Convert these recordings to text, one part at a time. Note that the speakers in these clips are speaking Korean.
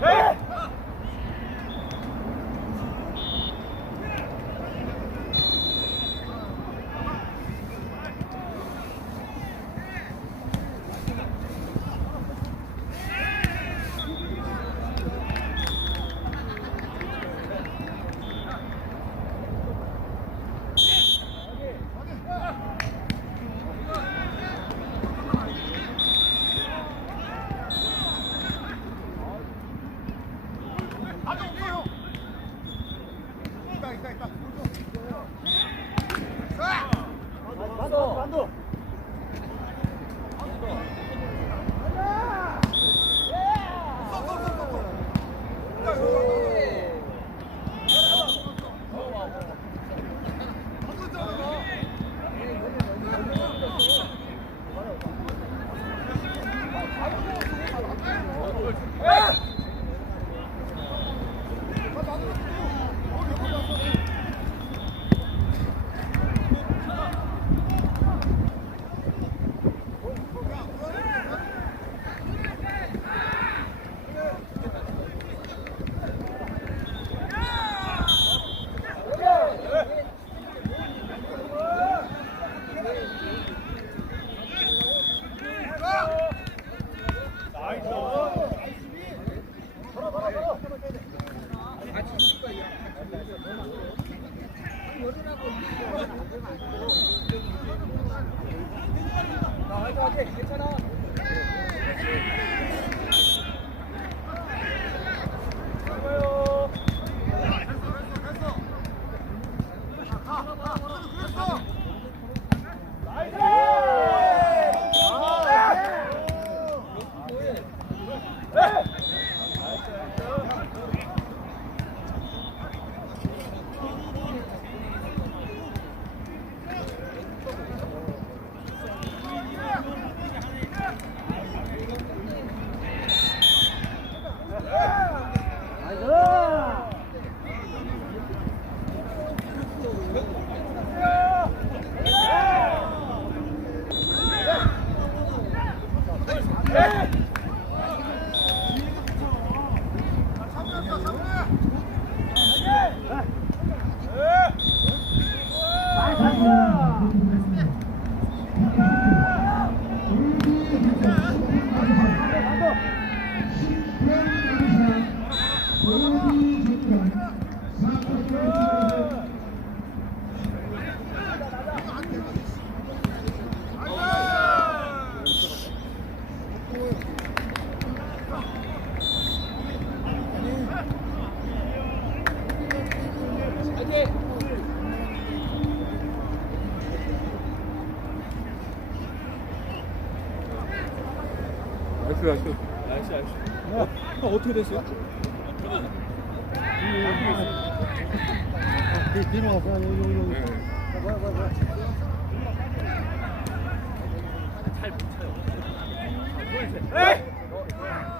나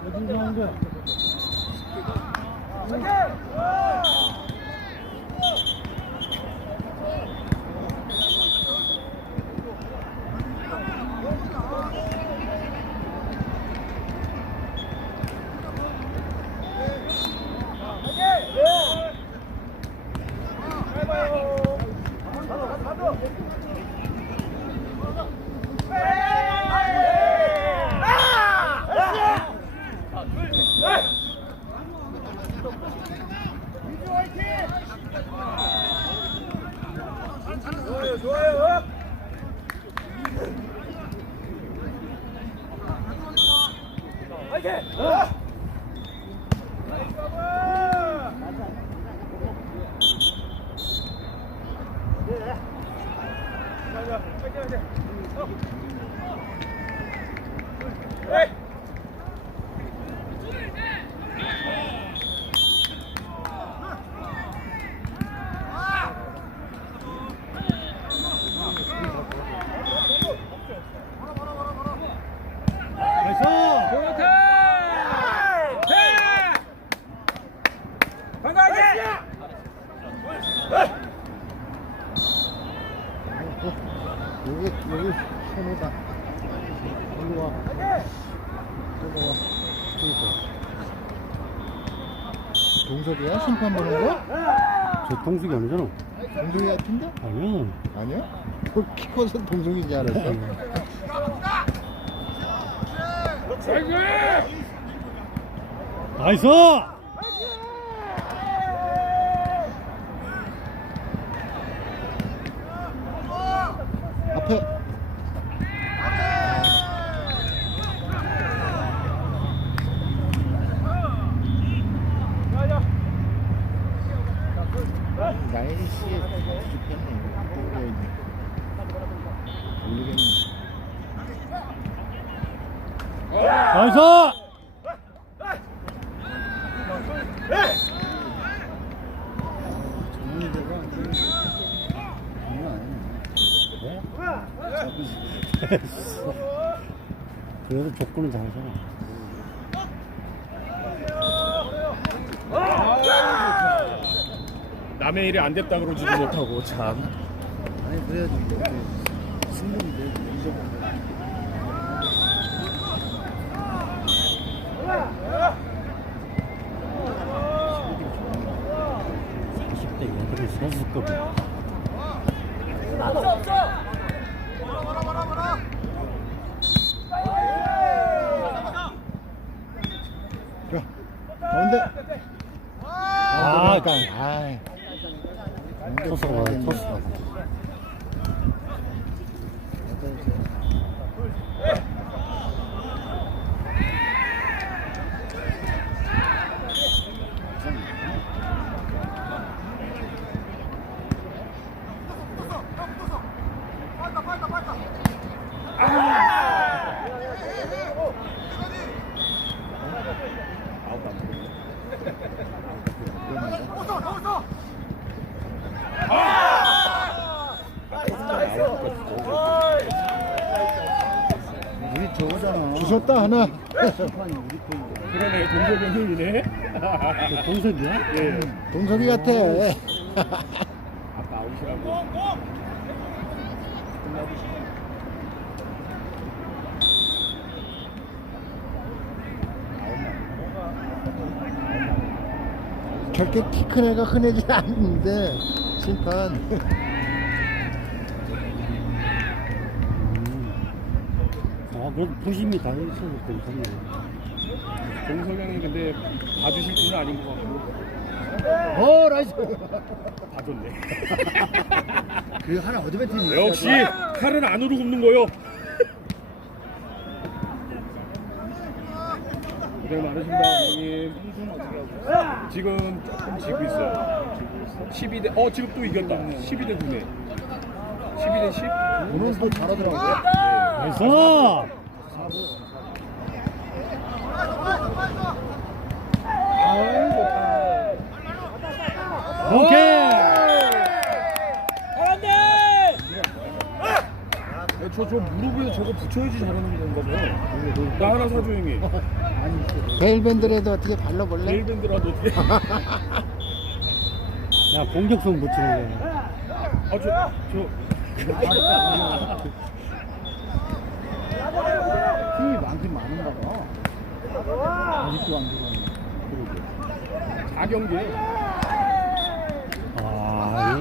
어디 가는 거야? 좋아요 좋아요 됐어. 여기 여기 손오다. 일로 와. 저거 와. 그니까. 동석이야? 심판 보는 거? 저 동숙이 아니잖아. 동석이 같은데? 아니야. 아니야? 그키 커서 동석인 줄 알았어. 나이스! 앞에. 나인이 씨 부족했네. 모르겠네. 모르겠네. 나이스! 전문대가 안 돼. 장난 아니야. 네? 됐어. 그래도 족구는 잘하잖아. 남의 일이 안 됐다 그러지도 못하고 참. 아니 그래야지 이렇게 승부인데 잊어먹어. 사십 대 애들이 선수급이야. 자, 가운데. 아, 아, 그러니까. 아이. 토스가 맞아, 토스가. 우리 저거잖아. 주셨다 하나. 그러네 동석이 형이네. 저 동석이야? 예. 동석이 같아. 아까 아웃이라고. 저렇게 키 큰 애가 흔해지 않는데 심판. 음. 아, 그래도 부심이 다 있어서. 동석이 형이 근데 봐주실 분은 아닌 것 같고 어, 나이스. 봐줬네. 그 하나 어드밴티지. 역시 칼은 안으로 굽는 거요. 고생 많으십니다, 형님. 지금 조금 지고 있어요. 12대, 어, 지금 또 이겼다. 12대 9네. 12대 10? 오늘 또 잘하더라고. 나이스! 오케이! 저, 저 무릎에 저거 붙여야지 잘하는 건가 봐요. 나 하나 사줘, 형이. 베일밴드라도 어떻게 발라볼래? 네일밴드라도 어떻게. 야, 공격성 못 치는 거야. 아, 저, 저. 힘이 많긴 많은가 봐. 아직도 안 들어오네. 자경계. 아, 이,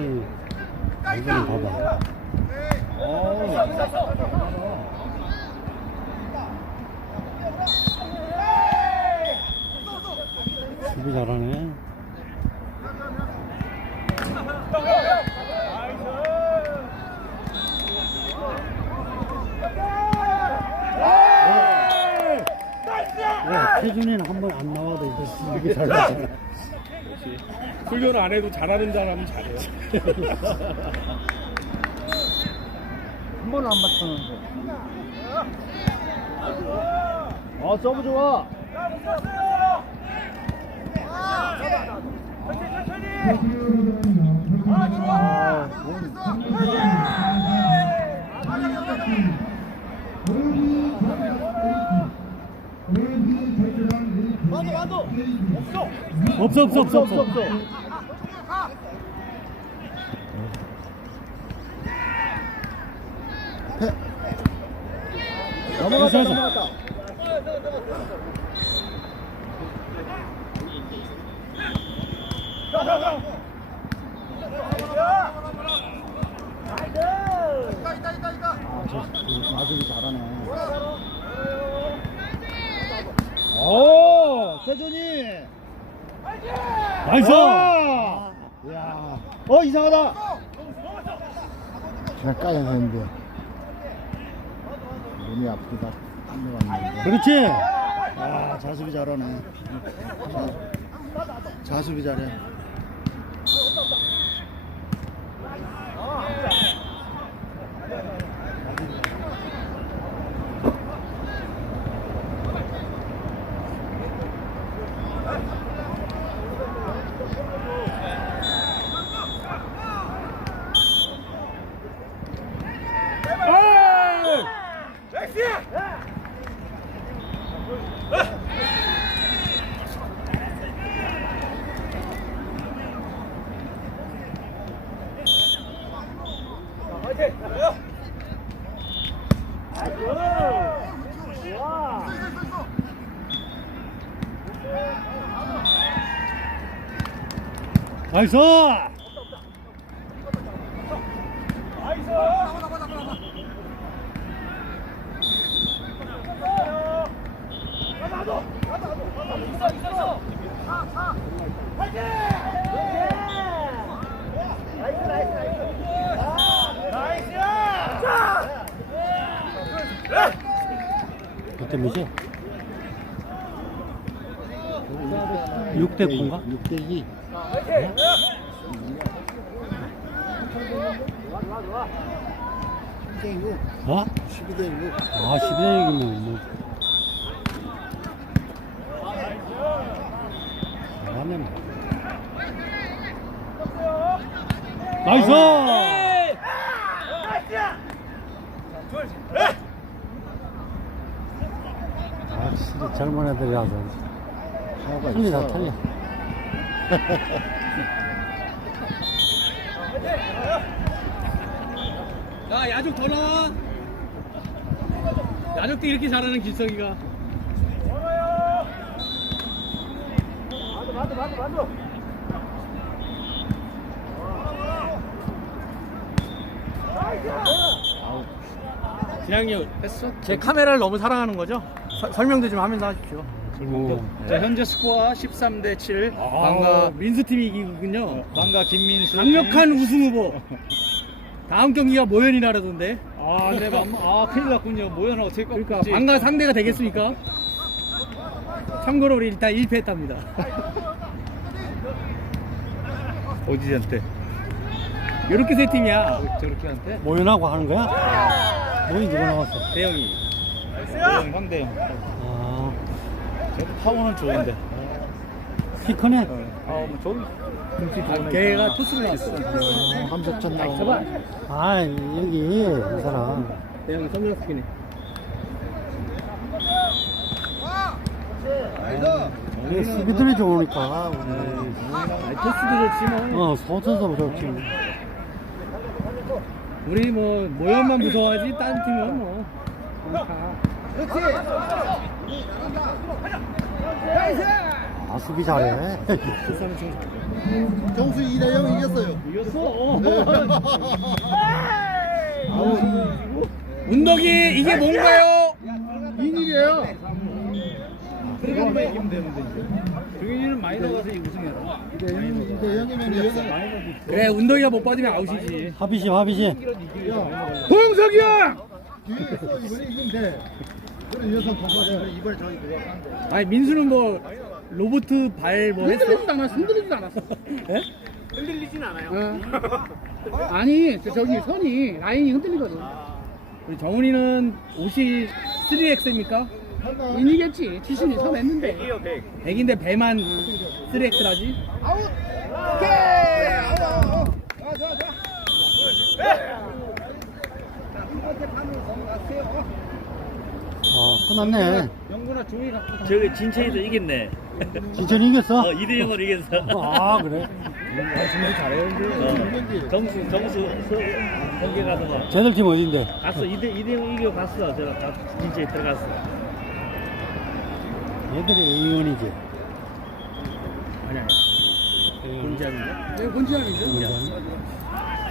이거는 봐봐. 수비 잘하네. 야, 태준이는 한 번 안 나와도 이제 이렇게 잘 나잖아. 역시. 훈련 안 해도 잘하는 사람은 잘해요. 한 번은 안 맞췄는데. 어, 서브 좋아. 아, 뭔. 없어, 없어, 없어, 없어. 넘어갔다. 넘어갔다. 아저 아주 잘하네 오, 세준이. 나이스 아, 야, 어 이상하다. 그냥 까야 되는데 몸이 아프다. 땀이 그렇지 아 자수비 잘하네 자수비 잘해. 나이스 몇 대몇이야? 6대 9인가? 6대 2. 대 6. 어? 12대 6. 아 11대 6이면 뭐 잘하네 나이스! 확실히 젊은 애들이라서 틀리다 있어. 틀려. 야 야적 더 나와 야적도 이렇게 잘하는 길석이가 그냥요 했어? 제 카메라를 너무 사랑하는 거죠? 서- 설명도 좀 하면서 하십시오 어. 자, 현재 스코어 13 대 7 아, 망가 민수팀이 이기군요 망가 김민수 강력한 우승 후보 다음 경기가 모현이라던데 아, 네, 맘, 아, 큰일 났군요. 모현 어떻게 그러니까 망가 상대가 되겠습니까? 참고로 우리 일단 1패했답니다. 어디한테? 이렇게 세 팀이야. 저렇게 한테? 모연하고 하는 거야? 모연 누가 나왔어? 대영이. 대영, 황대영. 아저 파워는 좋은데. 키 크네 아, 뭐 좋은. 아, 걔가 토스를 나왔어. 함석천 나오고. 아 여기 이 사람 끼네. 이게 수비들이 좋으니까 아, 토스도 좋지 뭐. 어 소천서 좋지 우리 뭐 모현만 무서워하지 다른 팀은 뭐. 아 수비 잘해 정수 2대 0 이겼어요. 이겼어. 운덕이 이게 뭔가요? 빈일이에요. 그러니까 이기면 되는데 많이 나가서 이 우승해라. 2대 0 2대 0이면 이겼어요. 그래 운덕이가 못 받으면 아웃이지. 합의심 합의심 홍석이 형! 뒤에 있어 이번에 이기면 돼. 그래 이어서 더 받아. 이번에 저기 그거 한대. 아니 민수는 뭐 로보트 발뭐 했어? 흔들리지도 않았어. 흔들리지도 않았어. 예? 흔들리진 않아요. 아니, 저, 저기 선이 라인이 흔들리거든. 우리 정훈이는 옷이 3X입니까? 인이겠지. 지신이 선 했는데. 100인데 배만 3X라지? 어 끝났네 영구나 종이 갖고 가. 저기 진천이도 이겼네. 진천이 이겼어? 어, 2대 0으로 이겼어. 아 그래. 어, 정수, 정수, 경기 가서 막 쟤들 팀 어딘데? 갔어. 2대, 2대 0 이겨 갔어. 저 가- 진천이 들어갔어. 얘들이 A원이지 아니야. 본지하는데? 네, 본지함이죠.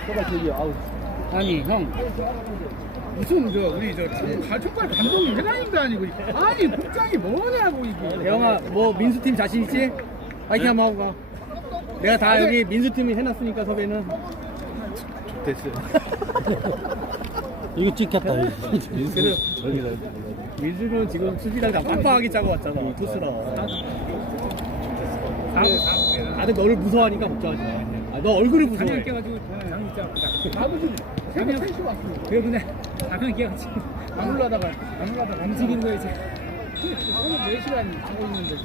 제가 저기 아우 아니 형 무슨 저 우리 저 가- 촉발 감독이 회장님도 아니고 아니 복장이 뭐냐고 이게 대영아 뭐 민수팀 자신 있지? 파이팅 한번 하고 가 내가 다 여기 민수팀이 해놨으니까 섭외는 됐어요. 이거 찍혔다. 이거. 민수는 민수는 지금 수비랑 다 빡빡하게 짜고 왔잖아 투수랑. 다들 너를 무서워하니까 걱정하지 마너 얼굴이 무서워해. 깨가지고 장이 짜고 아버지 새벽 3시 왔습니다 그래 근데 당연히 깨가지고 안 올라다가 안 올라다가 움직이는 거야 이제. 새벽 4시간 자고 있는데.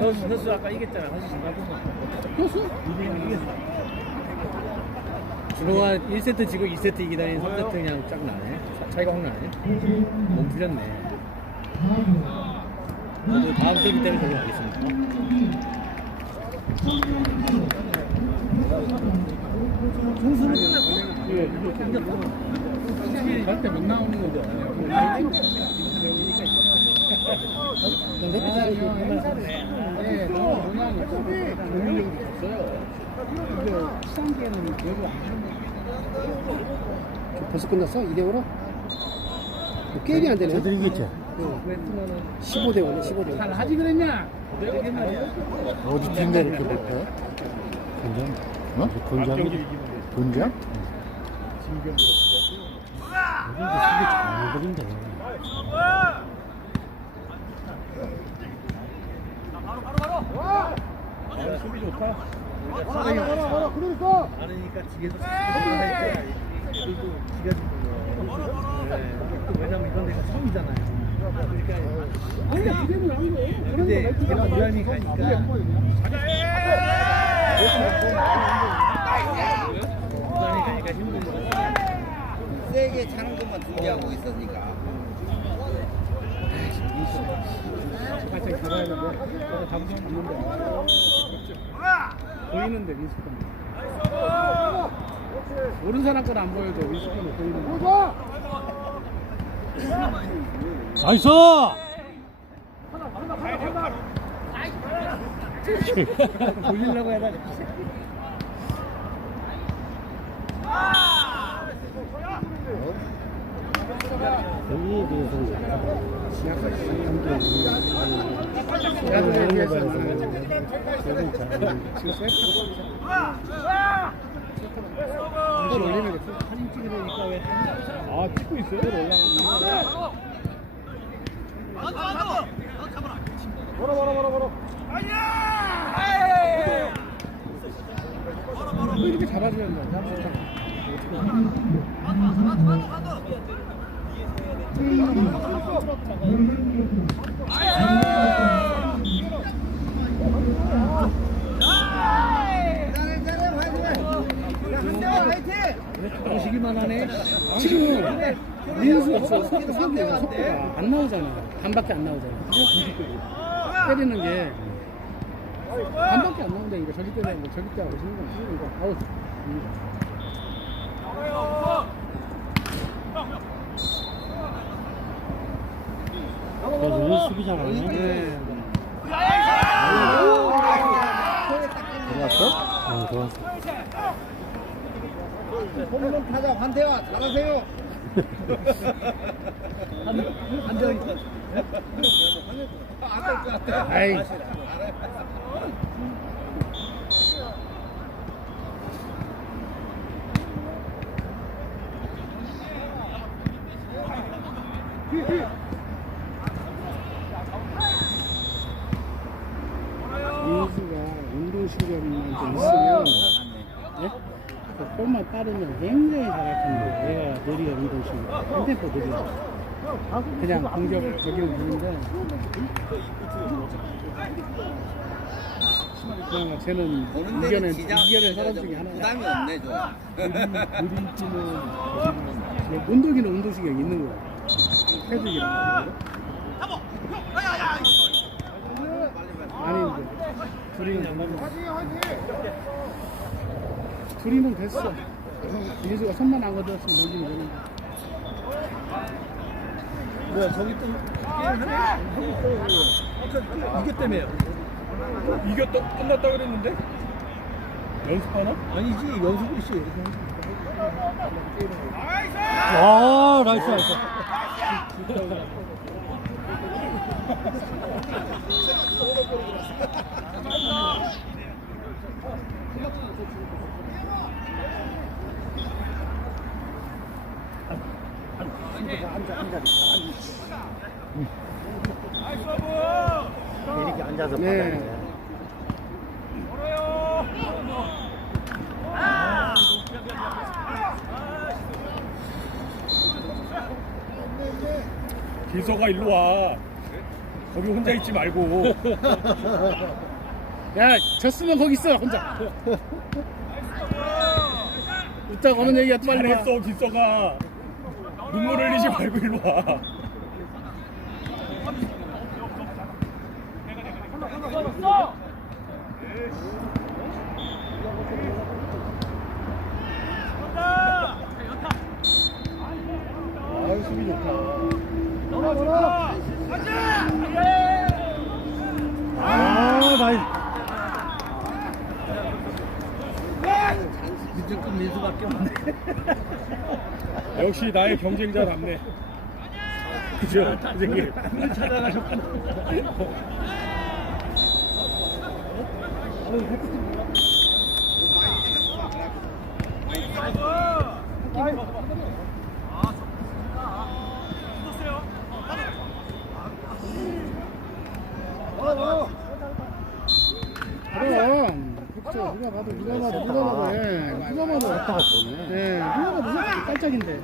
선수, 선수 아까 이겼잖아 선수 장갑은 효수? 준호가 1세트 지고 2세트 이기다니 3세트 그냥 쫙 나네. 차- 차이가 확 나네. 몸 풀렸네. 저도 다음 경기 때문에 저기 가겠습니다. 절대 못 나오는 거죠 네, 너무 모양이 고민력이 있어요 근데 안 벌써 끝났어? 2대5로? 게임이 안 되네. 쟤들 이겼죠? 15대 5네, 15대 5. 잘 하지 그랬냐? 어디 팀내 이렇게 못해? 본지함? 어? 본지함? 본지야? 여기도 수비 잘하는데. 수비 좋다 그러니까! 많으니까 뒤에서 할때 그래도 기가 죽는 거 왜냐면 이건 내가 처음이잖아요. 그러니까. 근데 걔가 무람이 가니까 부담이 가니까 힘들죠 세게 차는 것만 준비하고 있으니까. 살짝 잡아야 되는데 내가 잡으면 있는데 보이는데 미스콘 모르는 사람 건 안 보여도 미스콘은 보이는데. 나이스! 돌리려고 해야 저는 잘. 이걸 올리면 돼 사진 찍으려니까 왜아 찍고 있어요? 또 이렇게 잡아주면 돼 정식이만 하네 지금 민수 안 나오잖아. 반밖에 안 나오잖아. 때리는 게 반밖에 안 나온다니까 저기 때문에 뭐 저기 때 하고 싶은 건 이거 아웃 저는 수비 잘하네. 네. 들어왔어? 어, 좋았어. 홈런 타자 환대와 잘하세요. 아이 민수가 운동신경만 좀 있으면 예? 그 볼만 빠르면 굉장히 잘할 텐데 얘가 느려 운동신경. 한 템포 느려 그냥 공격적인 분인데. 그냥 쟤는 이겨낸 이겨낸 사람 중에 하나야 부담이 없네 좀. 우리끼는 운동기는 운동신경이 있는 거야 태득이랑 아니 이제 둘이는 둘이는 됐어 민수가 손만 안 거뒀으면 여기는 되는데 뭐야 저기 또 하네? 하고 있어. 이겼다며요. 이겼다 끝났다 그랬는데 연습하나? 아니지 연습을 씨. 아, 나이스, 나이스. 이렇게 앉아서 네. 길서가 일로 와. 거기 혼자 있지 말고. 야, 졌으면 거기 있어, 혼자. 웃자고 하는 얘기야, 또 빨리 와. 잘했어 길서가. 눈물 흘리지 말고 일로 와. 아유, 수비 좋다. 아, 나이스. 무조건 민수밖에 없네. 역시 나의 경쟁자답네. 그죠? 선생님. 찾아가셨구나. 그럼. 그렇죠. 누가 봐도, 누가 봐도, 누가 봐도, 예. 누가 봐도. 갔다가 좋네. 예, 누가 봐도 무조건 깔짝인데.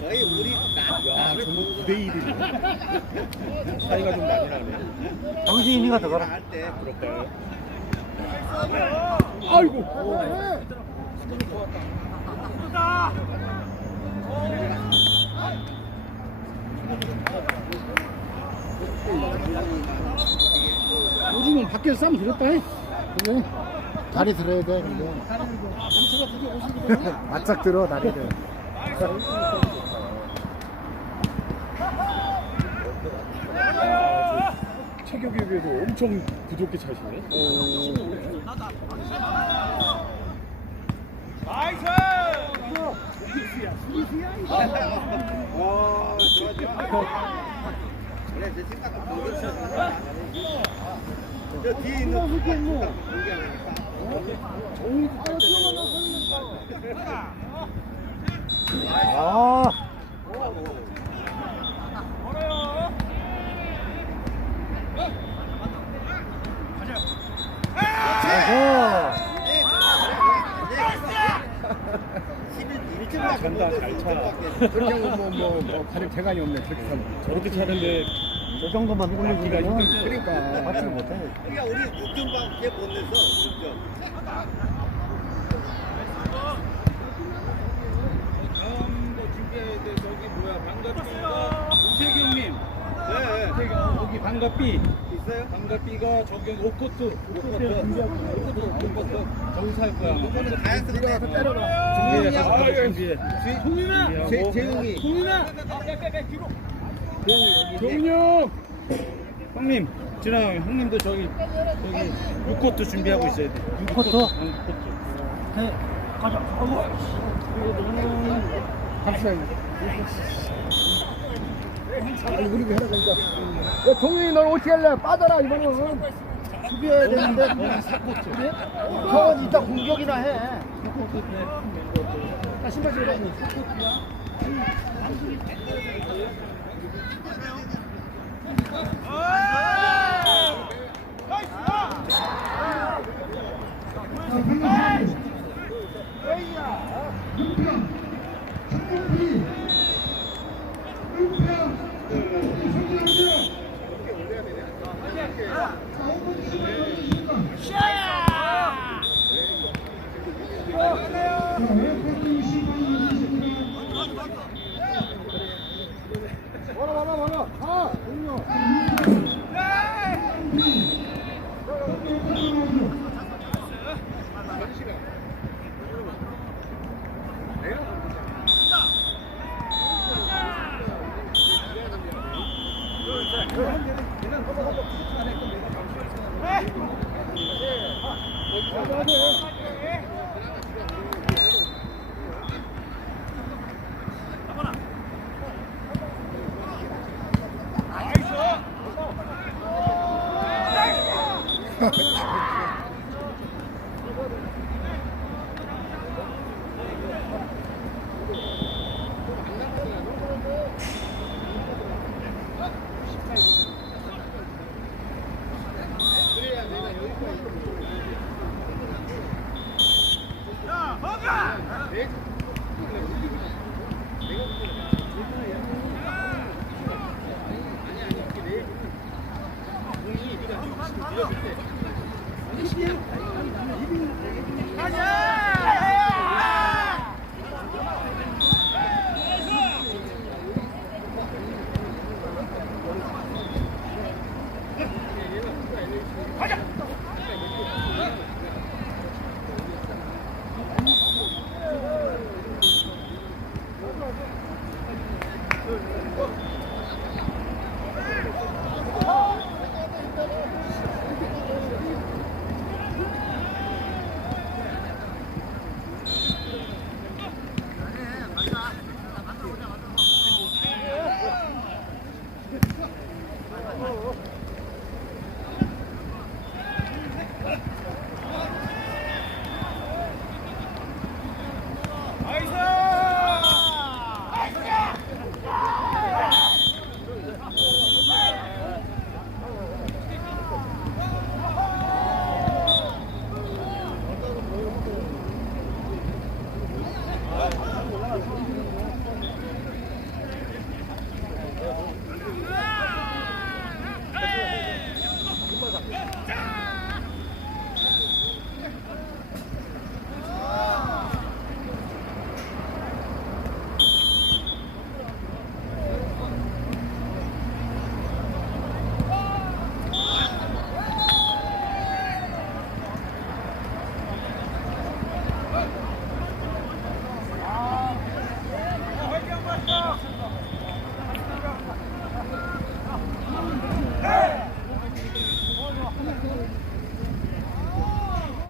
저희 우리 야, 전부 9대 1이네. 차이가 좀 많이 나네. 정신이 가 더 가라. 아이고. 요즘은 밖에서 싸움 들었다, 해. 그래. 다리 들어야 돼, 이거. 바짝 들어, 다리를. 체격에 비해서 엄청 부족해 차시네. 와 좋아 좋아. 그래 제 생각도 모르겠어 저 뒤에 있는 공개하니까 아, 아, 잔다, 잘 차. 그렇게 하면 뭐, 뭐, 뭐, 가릴 대관이 없네. 저렇게 차면. 저렇게 차는데 저 정도만 기가 올리면 힘들지. 그러니까. 맞지 못해. 그러니까 우리 국정밖에 못 내서 국정 다음 거 준비해야 돼. 저기 뭐야, 방가삐가 우태경님. 네 어, 거기 방가삐. 있어요? 방가삐가 저기 오코트. 오코트. 오코트. 오코트. 저기서 할 거야. 아마. 그거는 다이어트 준비해. 아, 예. 준비해. 종민아 재- 재웅이 종윤 형. 형님, 준하 형, 형님도 저기 저기 6코트 준비하고 있어야 돼. 6코트? 응, 6코트. 갑시다, 아니, 우리 해라 그러니까. 야, 종이 넌 어떻게 할래? 빠져라 이번은. 수비해야 되는데. 그래? 저 이따 공격이나 해. 아, 신발 신어. 나이스! 아, 어,